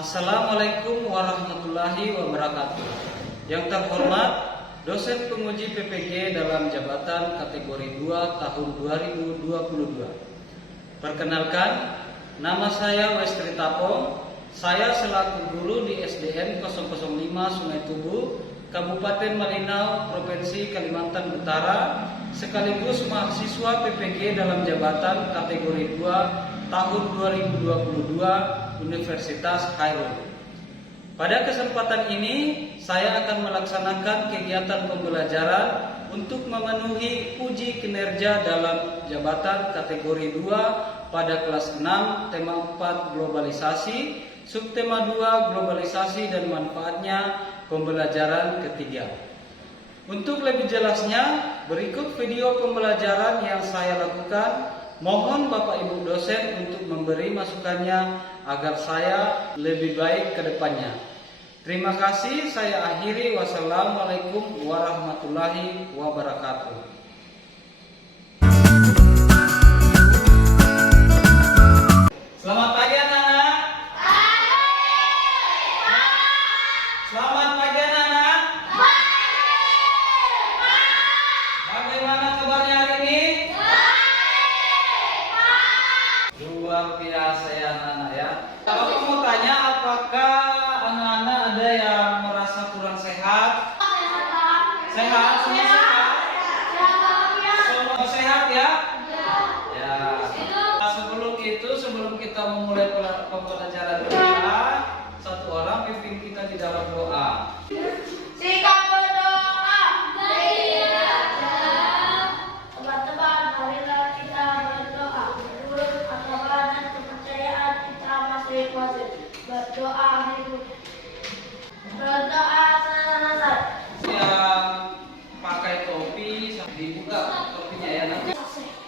Assalamualaikum warahmatullahi wabarakatuh. Yang terhormat dosen penguji PPG dalam jabatan kategori 2 tahun 2022. Perkenalkan, nama saya Westri Tapo. Saya selaku guru di SDN 005 Sungai Tubu, Kabupaten Malinau, Provinsi Kalimantan Utara, sekaligus mahasiswa PPG dalam jabatan kategori 2 tahun 2022 Universitas Khairul. Pada kesempatan ini, saya akan melaksanakan kegiatan pembelajaran untuk memenuhi uji kinerja dalam jabatan kategori 2 pada kelas 6, tema 4 globalisasi, subtema 2 globalisasi dan manfaatnya pembelajaran ketiga. Untuk lebih jelasnya, berikut video pembelajaran yang saya lakukan. Mohon Bapak Ibu dosen untuk memberi masukannya agar saya lebih baik ke depannya. Terima kasih, saya akhiri. Wassalamualaikum warahmatullahi wabarakatuh. Selamat pagi anak-anak. Selamat pagi anak-anak. Bagaimana kabarnya hari ini? Luar biasa ya anak-anak ya. Kalau kamu mau tanya, apakah anak-anak ada yang merasa kurang sehat? Sehat? Semua sehat? Semua sehat ya? Ya. Sebelum kita memulai pembelajaran kita, satu orang pimpin kita di dalam doa. Sikap berdoa. Teman-teman, marilah kita berdoa. Menurut agama dan kepercayaan kita masing-masing. Berdoa hidup. Berdoa selesai. Yang pakai topi dibuka topinya ya nanti.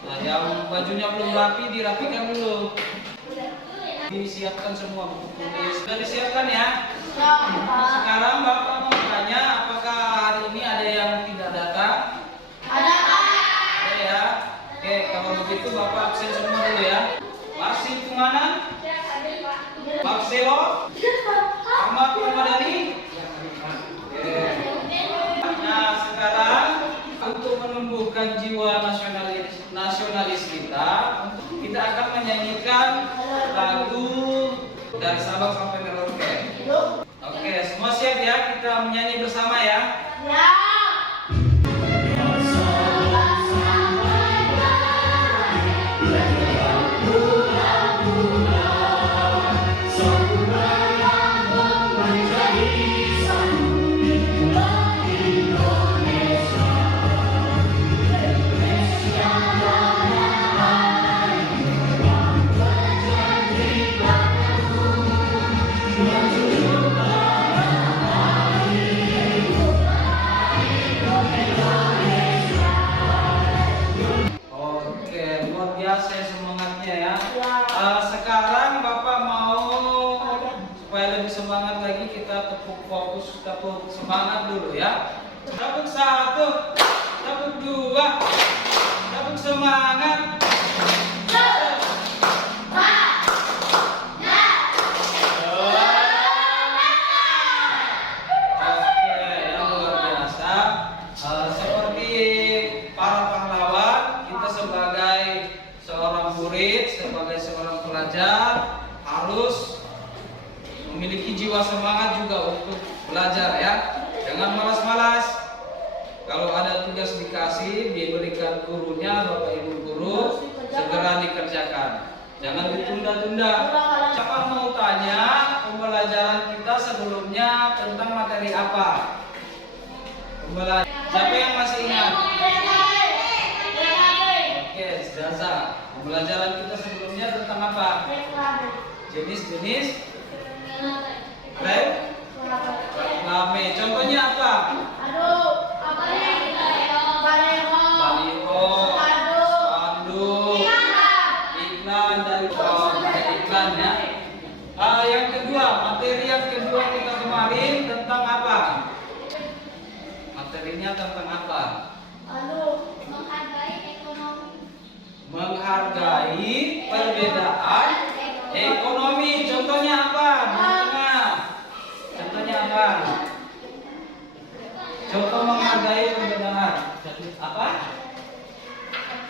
Nah, yang bajunya belum rapi dirapikan dulu. Disiapkan semua buku tulis. Sudah disiapkan ya? Sekarang Bapak mau tanya, apakah hari ini ada yang tidak datang? Ada. Ada ya? Oke, kalau begitu Bapak absen semua dulu ya. Masih kemana? Marcelo? Ahmad Ramadhani? Oke. Nah, sekarang untuk menumbuhkan jiwa nasionalis kita akan menyanyikan lagu dari Sabang sampai Merauke. Oke, semua siap ya? Kita menyanyi bersama ya. Ya. Sekarang Bapak mau supaya lebih semangat lagi, kita tepuk semangat dulu ya. Tepuk 1, tepuk 2, tepuk semangat. Oke, yang luar biasa. Seperti para pahlawan, kita sebagai seorang murid, sebagai seorang pelajar harus memiliki jiwa semangat juga untuk belajar ya. Jangan malas-malas. Kalau ada tugas dikasih, diberikan gurunya, Bapak Ibu guru, segera dikerjakan. Jangan ditunda-tunda. Siapa mau tanya pembelajaran kita sebelumnya tentang materi apa? Siapa yang masih ingat? Oke, Zaza. Pembelajaran kita sebelumnya tentang apa? Jenis-jenis reklame. Contohnya apa? Baliho, spanduk, iklan dari iklan ya. Yang kedua, materi yang kedua kita kemarin tentang apa? Materinya tentang apa? Menghargai perbedaan ekonomi. Contohnya apa? Di tengah. Contohnya apa? Contoh menghargai perbedaan. Apa?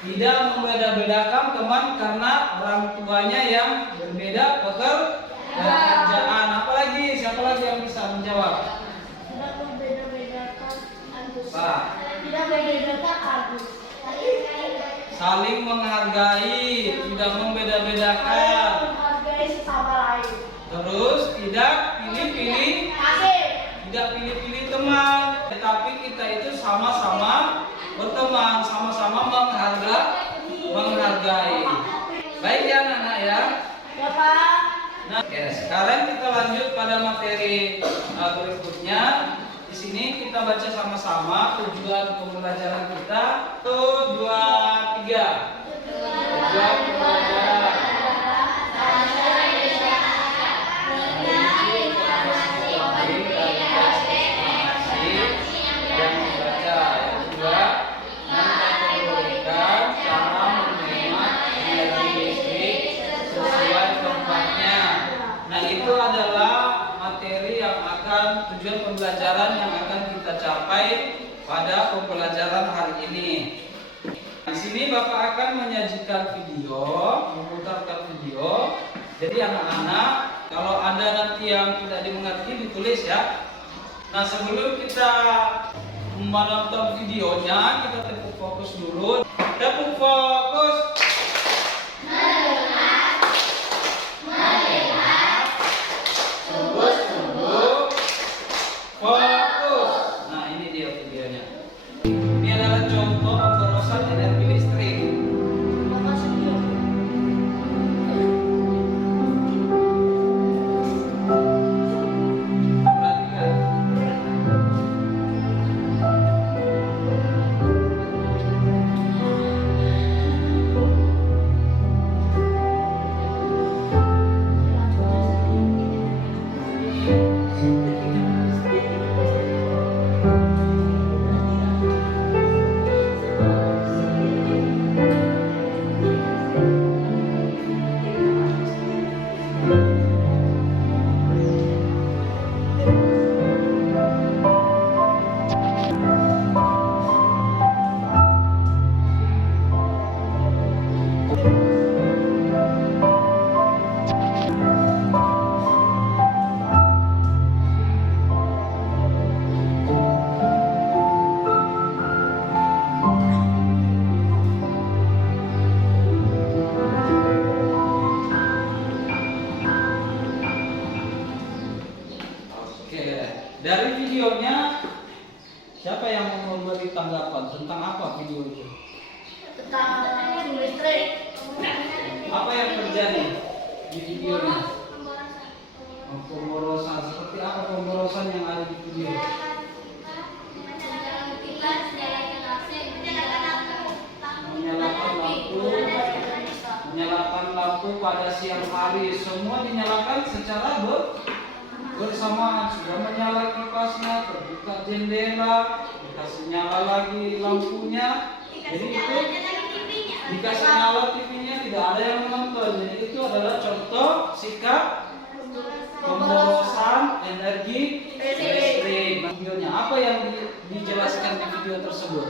Tidak membeda-bedakan teman karena orang tuanya yang berbeda pekerjaan. Apalagi? Siapa lagi yang bisa menjawab? Tidak membeda-bedakan Agus. Pak. Tidak membeda-bedakan Agus. Saling menghargai, tidak membeda-bedakan. Menghargai sesama lain. Terus tidak pilih-pilih, tidak pilih-pilih teman. Tetapi kita itu sama-sama berteman, sama-sama menghargai. Baik ya anak-anak ya. Ya Pak. Nah, oke, sekarang kita lanjut pada materi berikutnya. Di sini kita baca sama-sama tujuan pembelajaran kita. 1, 2, 3. Tujuan pembelajaran. Yang membaca. Yang kedua, mengkategorikan cara menghemat energi listrik sesuai tempatnya. Nah, itu adalah materi yang akan tujuan pembelajaran yang akan kita capai pada pembelajaran hari ini. Di sini Bapak akan menyajikan video, memutarkan video. Jadi anak-anak, kalau ada nanti yang tidak dimengerti ditulis ya. Nah, sebelum kita menonton videonya, kita tepuk fokus dulu. Tepuk fokus. Fokus. Nah, ini dia videonya. Ini adalah contoh pemborosan energi listrik. Bapak sedih. Perhatikan. Oke, dari videonya siapa yang mau memberi tanggapan tentang apa video itu? Tentang listrik. Apa yang terjadi di videonya? Pemborosan. Seperti apa pemborosan yang ada di video? Menyalakan lampu pada siang hari. Semua dinyalakan secara bersamaan. Sudah menyala kipasnya, terbuka jendela, dikasih nyala lagi lampunya. Jadi itu dikasih nyala TV-nya, tidak ada yang menonton. Jadi itu adalah contoh sikap pemborosan energi listrik. Videonya apa yang dijelaskan di video tersebut?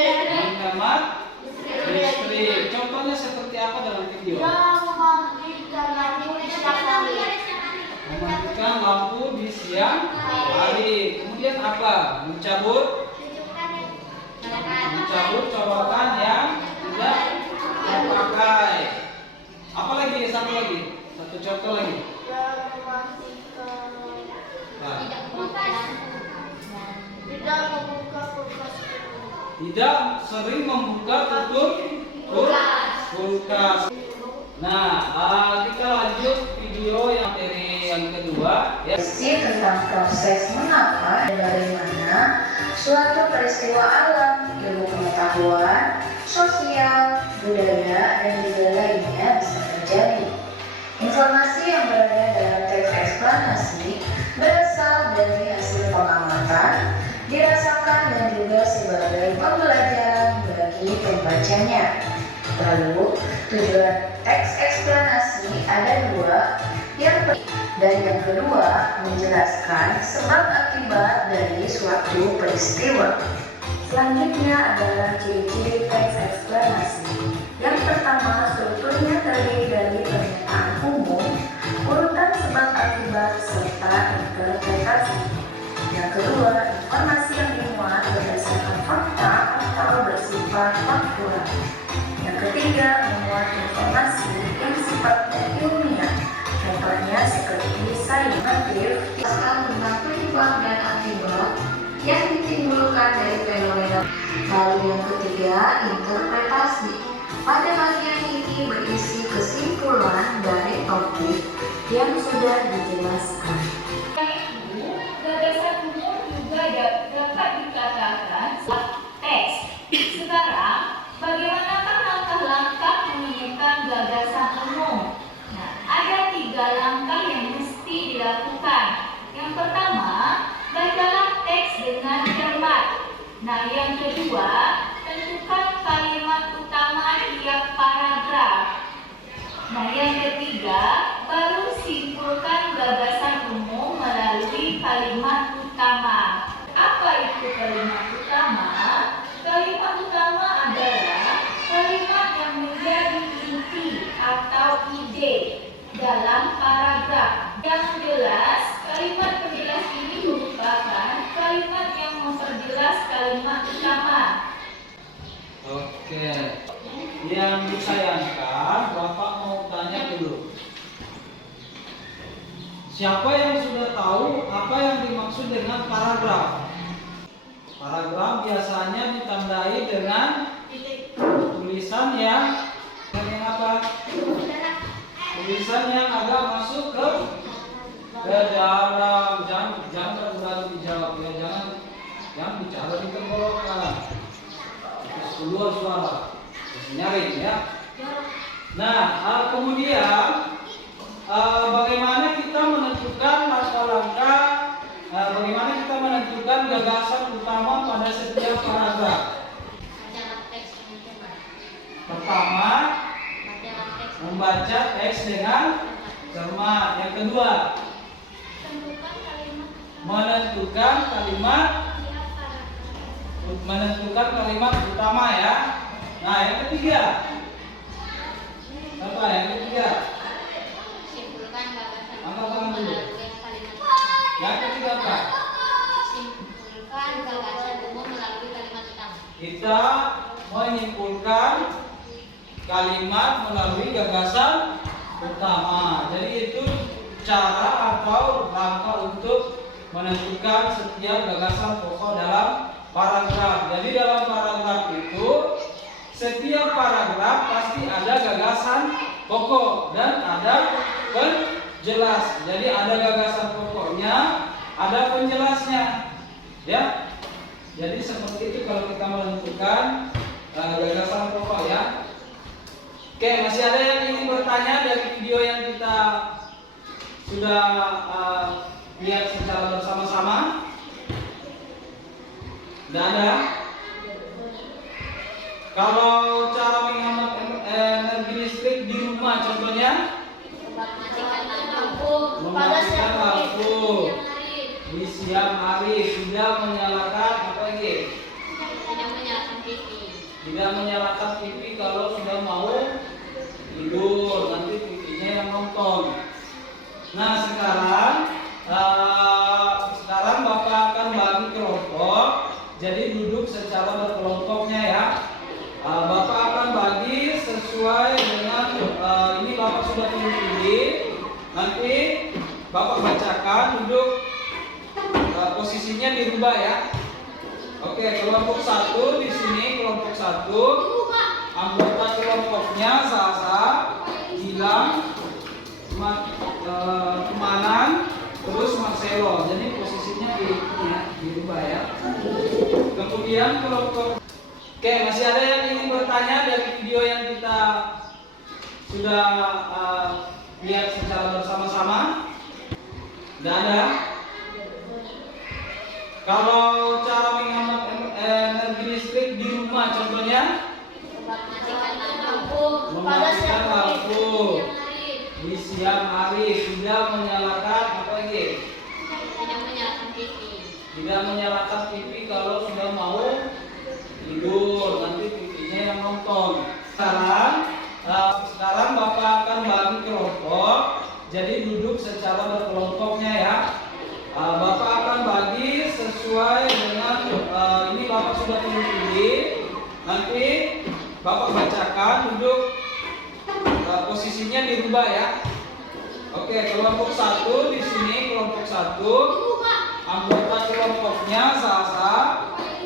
Menghemat listrik. Contohnya seperti apa dalam video? Mematikan lampu di siang hari. Kemudian apa? Mencabut Dicabut, colokan yang tidak terpakai. Apa lagi? Satu lagi. Satu contoh lagi. Nah, Tidak membuka kulkas. tidak sering membuka tutup kulkas. Nah, kita lanjut video yang materi yang kedua ya. Tentang proses mengapa dan bagaimana suatu peristiwa alam, ilmu pengetahuan, sosial, budaya, dan juga lainnya bisa terjadi. Informasi yang berada dalam teks eksplanasi berasal dari hasil pengamatan, dirasakan dan juga sebagai pembelajaran bagi pembacanya. Lalu, tujuan teks eksplanasi ada dua, dan yang kedua menjelaskan sebab akibat dari suatu peristiwa. Selanjutnya adalah ciri-ciri teks eksplanasi. Yang pertama, strukturnya terdiri dari pernyataan umum, urutan sebab akibat, serta interpretasi. Yang kedua, informasi yang dimuat berdasarkan fakta atau bersifat faktual. Yang ketiga, memuat informasi yang sifatnya ilmiah. Contohnya seperti saintifik tentang penyebab dan akibat yang ditimbulkan dari fenomena. Lalu yang ketiga, interpretasi. Pada bagian ini berisi kesimpulan dari topik yang sudah dijelaskan. Gagasan umum juga dapat dikatakan teks. Sekarang, bagaimanakah langkah-langkah menemukan gagasan umum? Nah, ada 3 langkah yang mesti dilakukan. Yang pertama, bacalah teks dengan cermat. Nah, yang kedua, tentukan kalimat utama tiap paragraf. Nah, yang ketiga, baru simpulkan gagasan umum melalui kalimat utama. Apa itu kalimat utama? Kalimat utama adalah kalimat yang menjadi inti atau ide dalam paragraf. Yang jelas, kalimat penjelas ini merupakan kalimat yang memperjelas kalimat utama. Oke. Yang disayangkan, Bapak mau tanya dulu. Siapa yang sudah tahu apa yang dimaksud dengan paragraf? Paragraf biasanya ditandai dengan tulisan yang apa? Tulisan yang agak masuk ke dalam. Jangan terlalu dijawab ya. Jangan bicara di tenggorokan. Keluar suara. Nyaring ya. Nah, kemudian bagaimana kita menentukan langkah-langkah, bagaimana kita menentukan gagasan utama pada setiap paragraf? Pertama, membaca teks dengan cermat. Yang kedua, menentukan kalimat utama ya. Nah, yang ketiga apa? Yang ketiga, Simpulkan gagasan angkat umum tangan dulu. melalui kalimat. Yang ketiga apa? Simpulkan gagasan umum melalui kalimat utama. Kita menyimpulkan kalimat melalui gagasan utama. Jadi itu cara atau langkah untuk menentukan setiap gagasan pokok dalam paragraf. Jadi dalam paragraf itu setiap paragraf pasti ada gagasan pokok dan ada penjelas. Jadi ada gagasan pokoknya, ada penjelasnya. Ya. Jadi seperti itu kalau kita menentukan gagasan pokok ya. Oke, masih ada yang ingin bertanya dari video yang kita sudah lihat secara bersama-sama? Tidak ada? Kalau cara menghemat energi listrik di rumah contohnya? Matikan lampu. Mematikan lampu di siang hari, tidak menyalakan apa lagi? Tidak menyalakan TV. Tidak menyalakan TV kalau sudah mau tidur, nanti TV-nya yang nonton. Nah, sekarang Bapak akan bagi kelompok. Jadi duduk secara berkelompok Nanti Bapak bacakan, duduk posisinya dirubah ya. Oke, kelompok 1 di sini, kelompok 1. Anggota kelompoknya Sasa, Gilang, Kemanan, terus Marcelo. Jadi posisinya dirubah ya. Kemudian kelompok. Oke, masih ada yang ingin bertanya dari video yang kita sudah lihat secara bersama-sama? Tidak ada. Kalau cara menghemat energi listrik di rumah, contohnya mematikan lampu di siang hari, tidak menyalakan apa lagi? Tidak menyalakan TV kalau sudah mau tidur, nanti TV-nya yang nonton. Sekarang Bapak akan bagi kelompok, jadi duduk secara berkelompoknya ya. Bapak akan bagi sesuai dengan ini Bapak sudah pilih. Nanti Bapak bacakan, duduk posisinya dirubah ya. Oke, kelompok 1 di sini, kelompok 1. Anggota kelompoknya Sasa,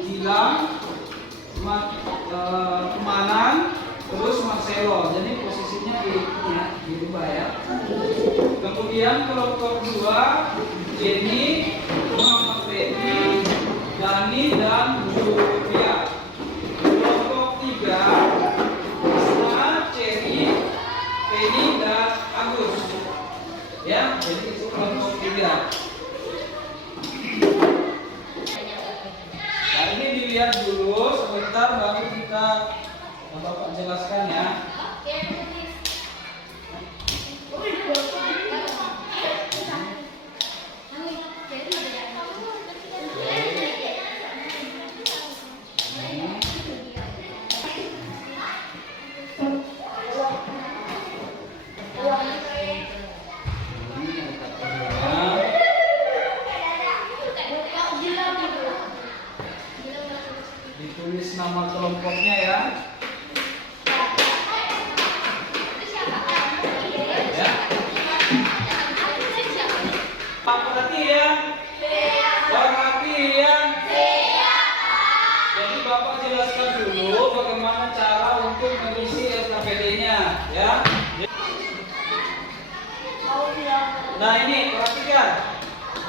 Gilang, Kemanan, terus Marcelo. Jadi posisinya dirubah ya. Kemudian kelompok 2, Jenny, Muhammad Fethi, Dani, dan Julia. Kelompok 3, Isna, Cherry, Penny, dan Agus. Ya, jadi itu kelompok 3. Nah, ini dilihat dulu sebentar baru kita Bapak jelaskan ya. Ditulis nama kelompoknya ya. Perhatian. Jadi Bapak jelaskan dulu bagaimana cara untuk mengisi SKPD-nya ya. Nah ini perhatikan.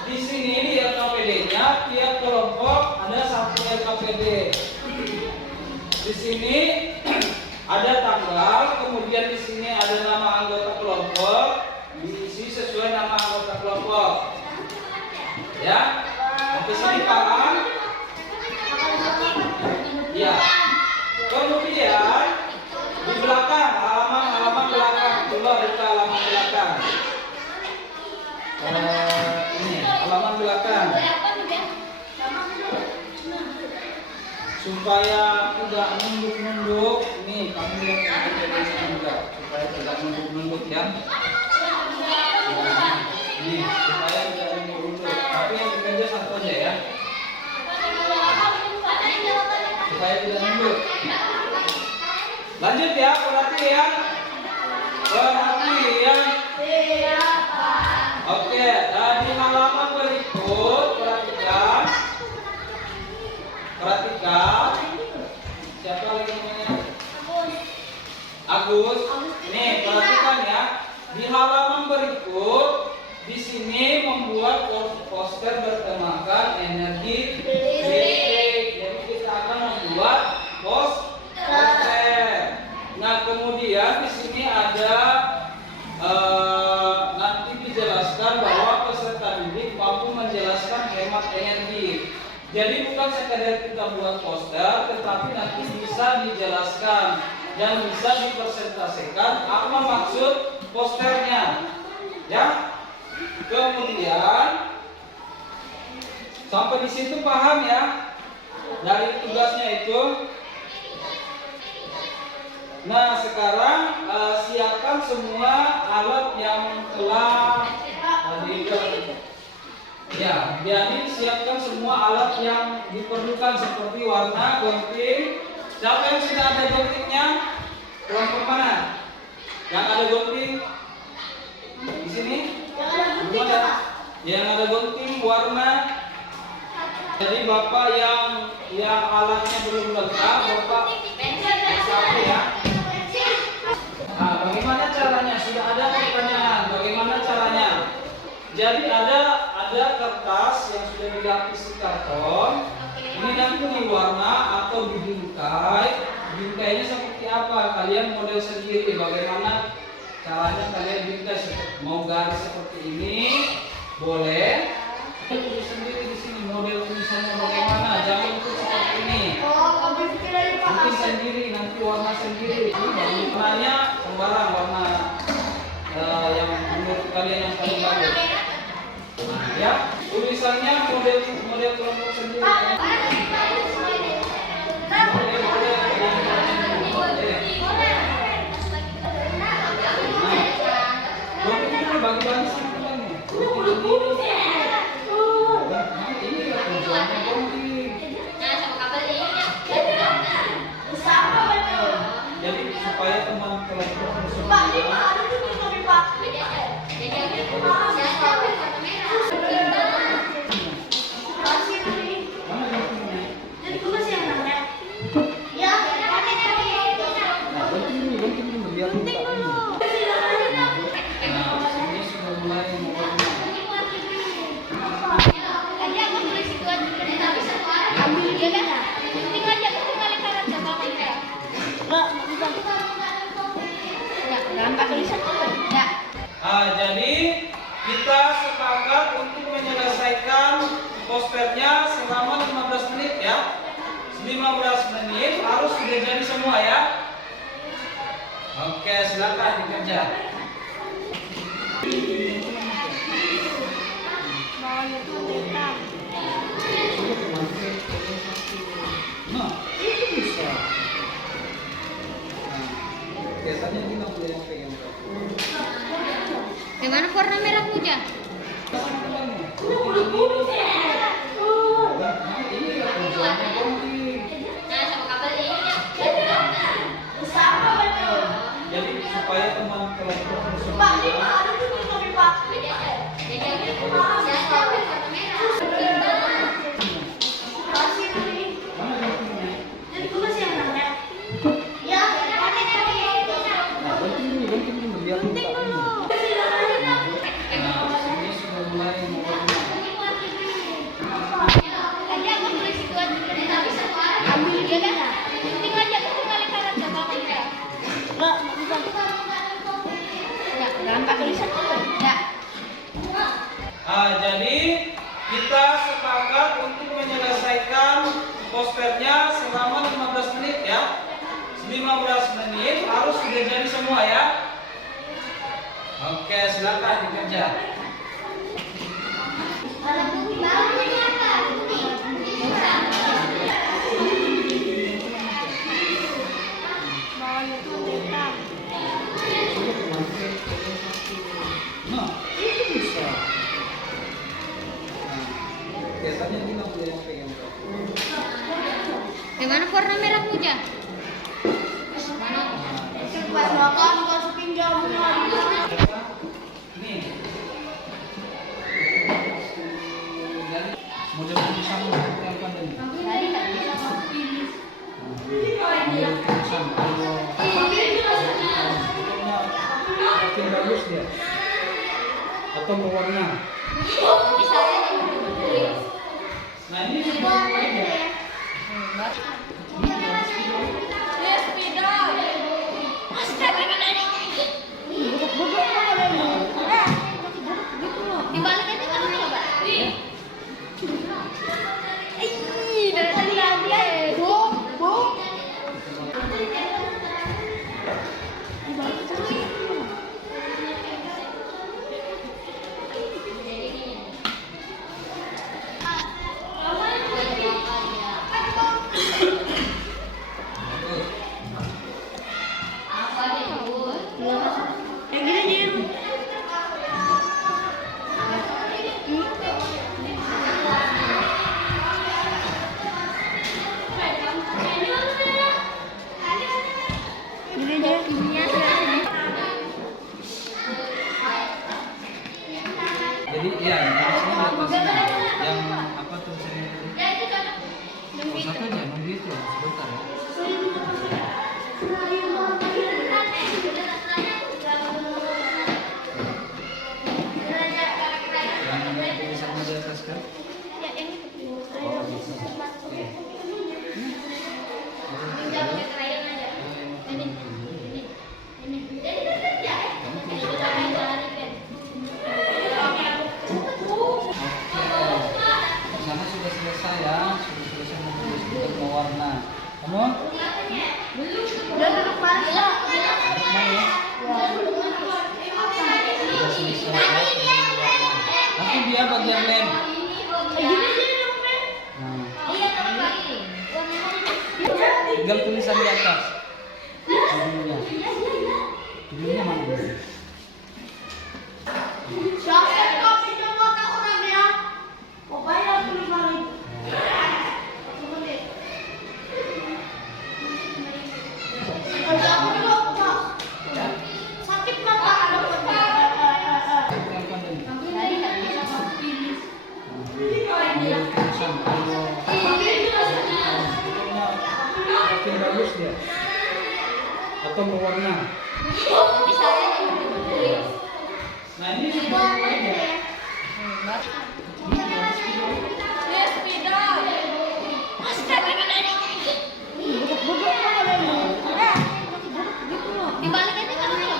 Di sini di LKPD-nya tiap kelompok ada satu LKPD. Di sini ada tanggal, kemudian di sini ada nama anggota kelompok, diisi sesuai nama anggota kelompok. Ya, sampai sini paham? Ya. Kemudian di belakang halaman belakang, coba buka halaman belakang. Ini halaman belakang. Supaya tidak nunduk-nunduk, nih kamu lihat juga supaya tidak nunduk-nunduk ya. Nih supaya tidak nunduk-nunduk. Tapi yang bekerja satu aja ya. Supaya tidak nunduk. Lanjut ya, perhatian. Oke, di halaman berikut perhatikan. Siapa lagi namanya? Agus. Nih, perhatikan ya. Di halaman berikut di sini membuat poster bertemakan energi listrik. Jadi kita akan membuat poster. Nah, kemudian di sini ada nanti dijelaskan bahwa peserta didik mampu menjelaskan hemat energi. Jadi bukan sekadar kita buat poster, tetapi nanti bisa dijelaskan dan bisa dipresentasikan apa maksud posternya. Ya. Kemudian sampai di situ paham ya dari tugasnya itu. Nah sekarang siapkan semua alat yang telah ya, jadi siapkan semua alat yang diperlukan seperti warna, gunting. Siapa yang sudah ada guntingnya? Kelompok mana? Yang ada gunting? Bisa sini. Yang ada gunting Belum ada. apa? Yang ada gunting warna. Jadi Bapak yang alatnya belum lengkap, Bapak satu ya. Nah, bagaimana caranya? Sudah ada pertanyaan. Bagaimana caranya? Jadi ada kertas yang sudah dilapisi karton. Ini nanti diwarna atau dibingkai. Bingkainya seperti apa? Kalian model sendiri. Bagaimana caranya kalian bingkai? Mau garis seperti ini, boleh. Tulis sendiri di sini model tulisannya bagaimana. Jangan tulis seperti ini. Oh, kamu pikir aja Pak. Bikin sendiri, nanti warna sendiri. Warnanya sembarang warna yang menurut kalian yang paling bagus. Nah, ya, tulisannya model kelompok sendiri. Bagi-bagi sampulnya. Ini ya tujuannya gunting. Jadi supaya teman kelompok Pak, ini Pak ada gunting tapi Pak. Kasih ini. mana guntingnya? Jadi gue masih yang nanya. Ya, Nah, gunting dulu biar buka ini. Nah, ini sudah mulai menggunting. Jadi kita sepakat untuk menyelesaikan posternya selama 15 menit ya. 15 menit harus sudah jadi semua ya. Oke, silakan dikerja. Nah, itu bisa. Nah, biasanya kita boleh pegang. Gimana warna merah muda? Ini ya tujuannya gunting. Jadi supaya teman kelompok Pak, ini Pak ada gunting tapi Pak. Kasih ini. mana guntingnya? Jadi gue masih yang nanya. Ya, Nah, gunting dulu biar buka ini. Nah, ini sudah mulai menggunting. Jadi kita sepakat untuk menyelesaikan posternya selama 15 menit ya. 15 menit harus sudah jadi semua ya. Oke, silakan dikerja. Nah, itu bisa. Nah, biasanya kita boleh pegang. Gimana warna merah muda? pas makan masukin jamnya. Nih. Model tulisan seperti apa nih? Model tulisan makin bagus dia. Atau mewarna. Nah ini sudah mulai ya. Dibalik aja kan coba. Nah, iya, tulisnya di atasnya. Yang apa tulisannya tadi? Ya itu kan. Oh, satu aja, emang gitu. Sebentar ya. Yang tulisannya di atas kan? Ya ini. Oh, gitu. Oke. Di sana sudah selesai ya, sudah selesai menulis untuk mewarna. Kamu? Udah duduk mas. Main ya? Sudah selesai ya, mewarna. Nanti dia bagian lem. Nah, tinggal tulisan di atas. Judulnya. Judulnya mana? Siapa yang kau pinjam mata orang ya? Kau bayar dulu balik. Kerja aku dulu, Pak. Sakit mata ada Makin bagus dia. Atau mewarna. Nah ini sudah mulai ya. Dibalik aja kalau coba.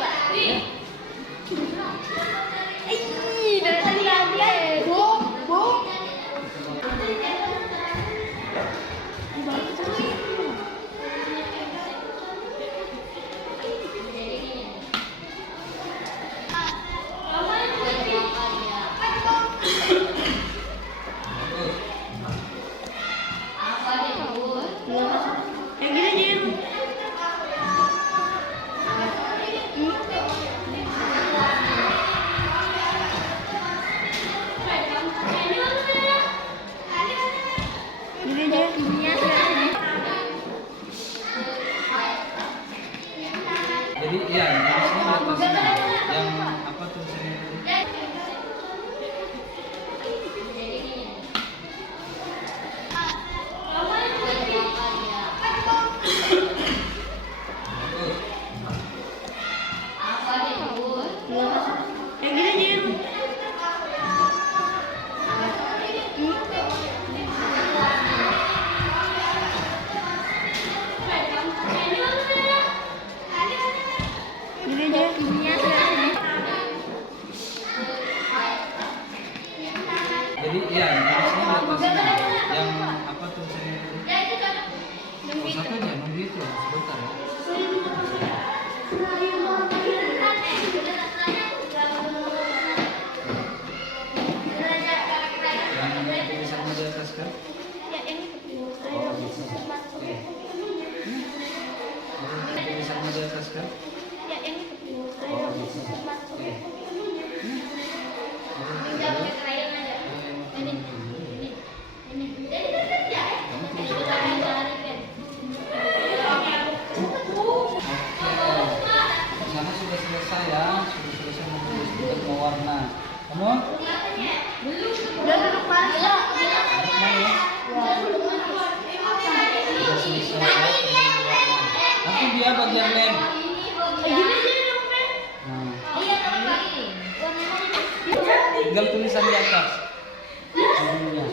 Apa deh, Bu? yang gini Jin. Gini Jin. Jadi iya, tulisnya di atasnya. Yang apa tulisannya tadi? Apa deh, Bu? Yang gini Jin. Gini Jin. Jadi iya, tulisnya di atasnya. Yang apa tulisannya tadi? Ya itu kan. Oh, satu aja, emang gitu. Sebentar ya. Yang tulisannya di atas kan? Ya ini. Oh, gitu. Oke. Yang tulisannya di atas kan? Ya ini. Oh, gitu. Oke. Di sana sudah selesai ya, sudah selesai menulis untuk mewarna. Kamu? Udah duduk mas. Main ya? Sudah selesai ya, mewarna. Nanti dia bagian lem. Gini Jin. Nah, Iya, tapi. tinggal tulisan di atas. Judulnya.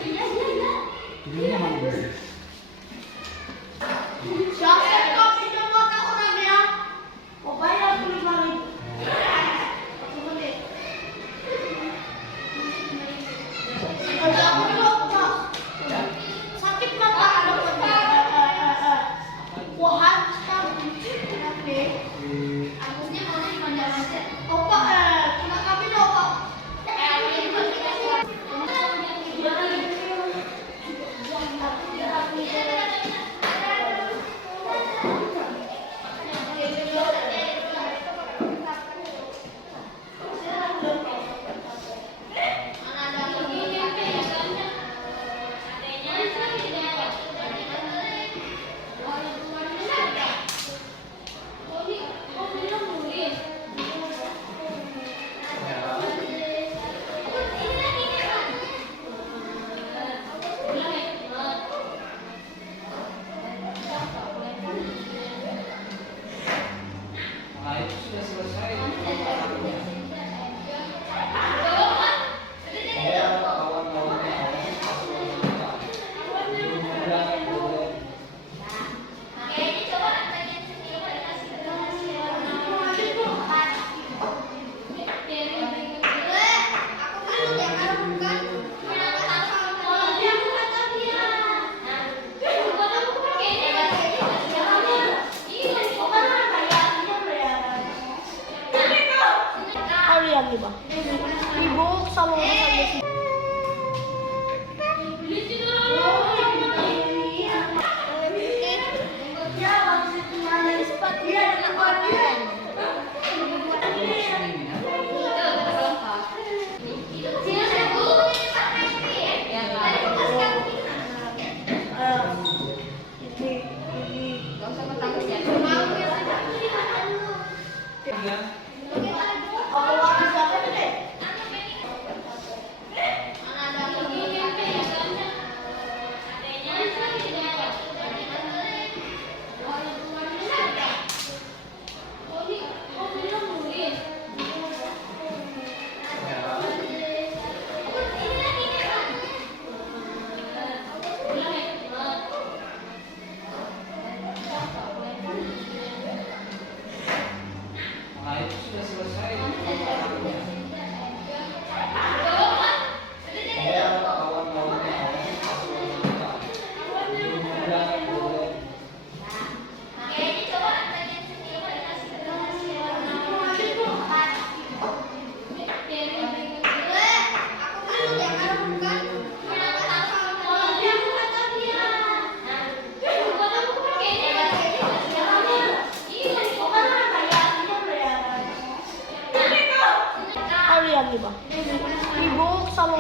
Judulnya mana? Siapa yang kau pinjam mata orang ya? Kau bayar dulu balik. Kerja aku dulu, Pak. Sakit mata ada Wah, sekarang Harusnya mau dimanja-manja. Opa, kena kami dong, Pak. Ini sama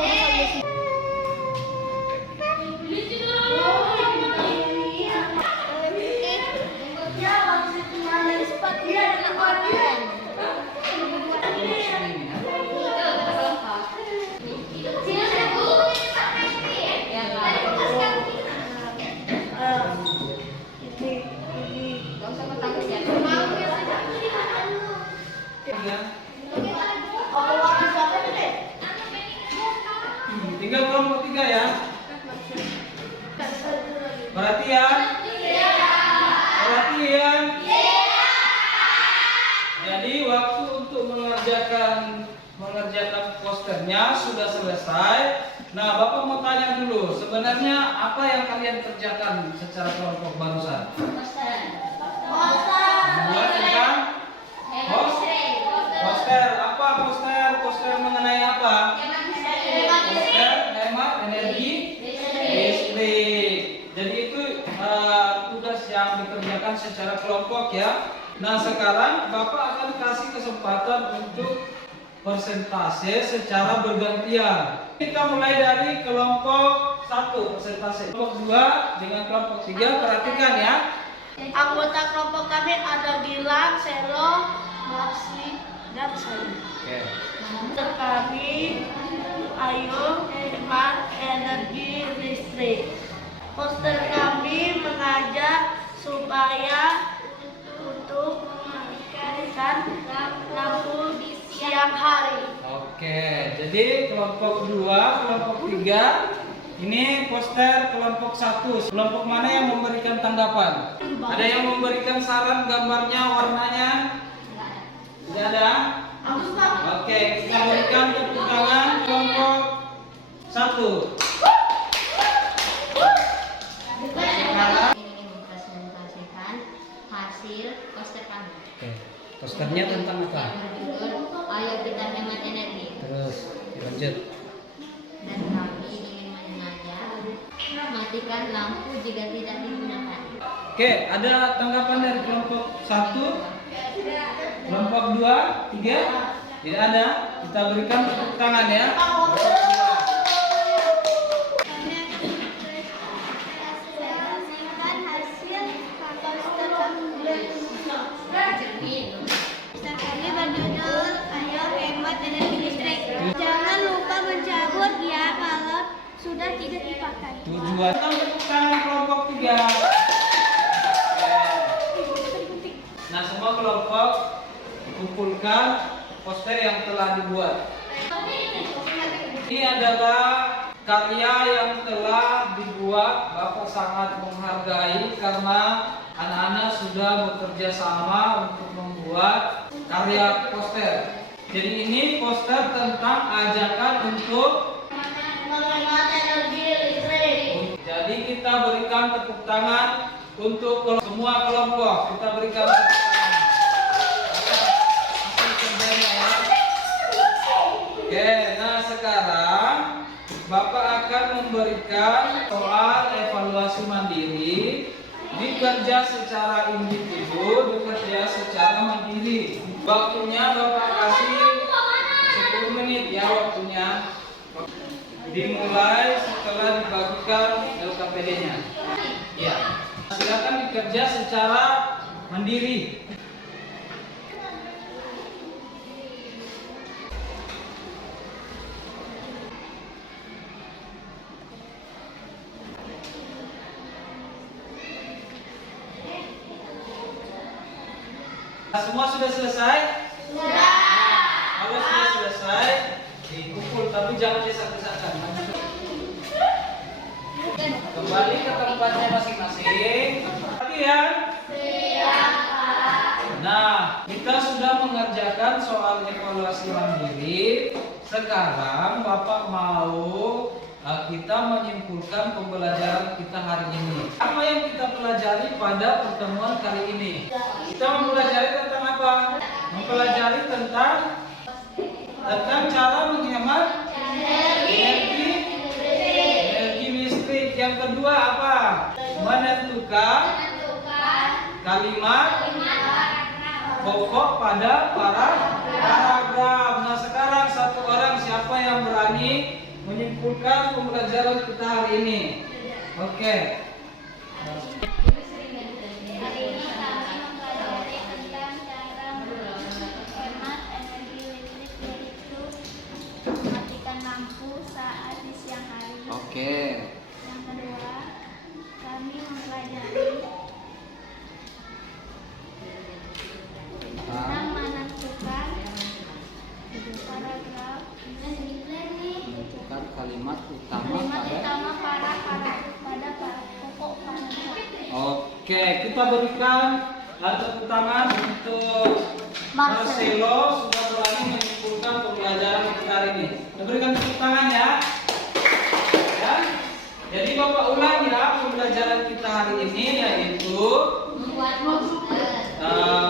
Tinggal kelompok 3 ya. Perhatian. Perhatian. Jadi waktu untuk mengerjakan posternya sudah selesai. Nah, Bapak mau tanya dulu, sebenarnya apa yang kalian kerjakan secara kelompok barusan? Buat tentang poster. Apa poster? Poster mengenai apa? Poster hemat energi listrik. Jadi itu tugas yang dikerjakan secara kelompok ya. Nah, sekarang Bapak akan kasih kesempatan untuk persentase secara bergantian. Kita mulai dari kelompok 1 persentase, kelompok 2 dengan kelompok 3. Perhatikan ya. Anggota kelompok kami ada Gilang, Selo, Maksi, dan saya. Oke. Kami Ayo hemat energi listrik. Poster kami mengajak supaya untuk mematikan lampu di siang hari. Oke, jadi kelompok 2, kelompok 3 ini poster kelompok 1. Kelompok mana yang memberikan tanggapan? Ada yang memberikan saran gambarnya, warnanya? Tidak ada? Oke, kita berikan tepuk tangan kelompok 1. Sekarang Ini mempresentasikan hasil poster kami. oke, posternya tentang apa? Berjudul Ayo kita hemat energi. Terus lanjut. Dan kami ingin mengajak matikan lampu jika tidak digunakan. Oke, ada tanggapan dari kelompok 1? Kelompok 2, 3? Tidak ada. Kita berikan tepuk tangan ya. Kami berjudul Ayo hemat energi listrik. Jangan lupa mencabut ya kalau sudah tidak dipakai. Tujuan tepuk tangan kelompok 3. Nah, semua kelompok kumpulkan poster yang telah dibuat. Ini adalah karya yang telah dibuat. Bapak sangat menghargai karena anak-anak sudah bekerja sama untuk membuat karya poster. Jadi ini poster tentang ajakan untuk Menghemat energi listrik. Jadi kita berikan tepuk tangan untuk semua kelompok. Kita berikan tepuk tangan. Hasil kerjanya ya. Oke, nah sekarang Bapak akan memberikan soal evaluasi mandiri. Bekerja secara individu, bekerja secara mandiri. Waktunya Bapak kasih 10 menit ya waktunya. Dimulai setelah dibagikan LKPD-nya. Ya. Silakan bekerja secara mandiri. Semua sudah selesai? Sudah. Kalau sudah selesai, dikumpul tapi jangan desak-desakan. Kembali ke tempatnya masing-masing. Perhatian. Nah, kita sudah mengerjakan soal evaluasi mandiri. Sekarang Bapak mau kita menyimpulkan pembelajaran kita hari ini. Apa yang kita pelajari pada pertemuan kali ini? Kita mempelajari tentang apa? Mempelajari tentang cara menghemat energi listrik. Yang kedua apa? Menentukan kalimat pokok pada paragraf. Nah, sekarang satu orang siapa yang berani menyimpulkan pembelajaran kita hari ini? Oke. Hari ini kami mempelajari tentang cara menghemat energi listrik, yaitu mematikan lampu saat di siang hari. Oke. Yang kedua, kami mempelajari tentang menentukan paragraf, Menentukan kalimat utama pada pokok paragraf. Oke, kita berikan tepuk tangan untuk Marcelo sudah berani menyimpulkan pembelajaran kita hari ini. Kita berikan tepuk tangan ya. Ya. Jadi Bapak ulang ya pembelajaran kita hari ini, yaitu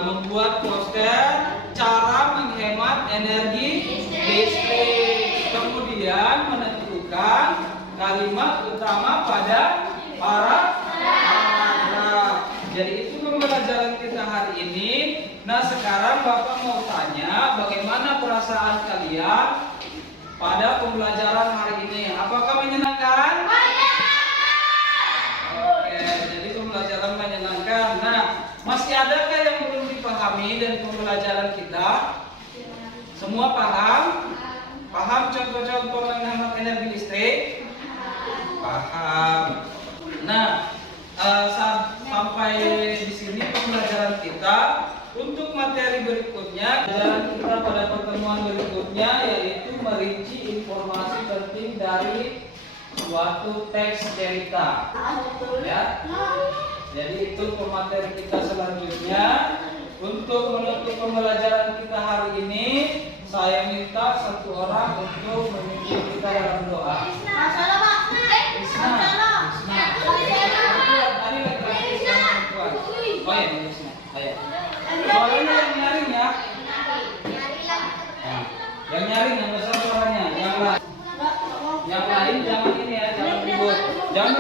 membuat poster, cara menghemat energi listrik, kemudian menentukan kalimat utama pada paragraf. Jadi itu pembelajaran kita hari ini. Nah, sekarang Bapak mau tanya bagaimana perasaan kalian pada pembelajaran hari ini? Apakah menyenangkan? Oke, jadi pembelajaran menyenangkan. Nah, masih adakah yang belum dipahami dari pembelajaran kita? Semua paham? Paham contoh-contoh menghemat energi listrik? Paham. Nah, sampai di sini pembelajaran kita. Untuk materi berikutnya, pembelajaran kita pada pertemuan berikutnya yaitu merinci informasi penting dari suatu teks cerita. Ya. Jadi itu pemateri kita selanjutnya. Untuk menutup pembelajaran kita hari ini, saya minta satu orang untuk memimpin kita dalam doa. Oh ya, ayo. Suaranya yang nyaring ya. Yang nyaring yang besar suaranya. Yang lain jangan ini ya, jangan ribut. Jangan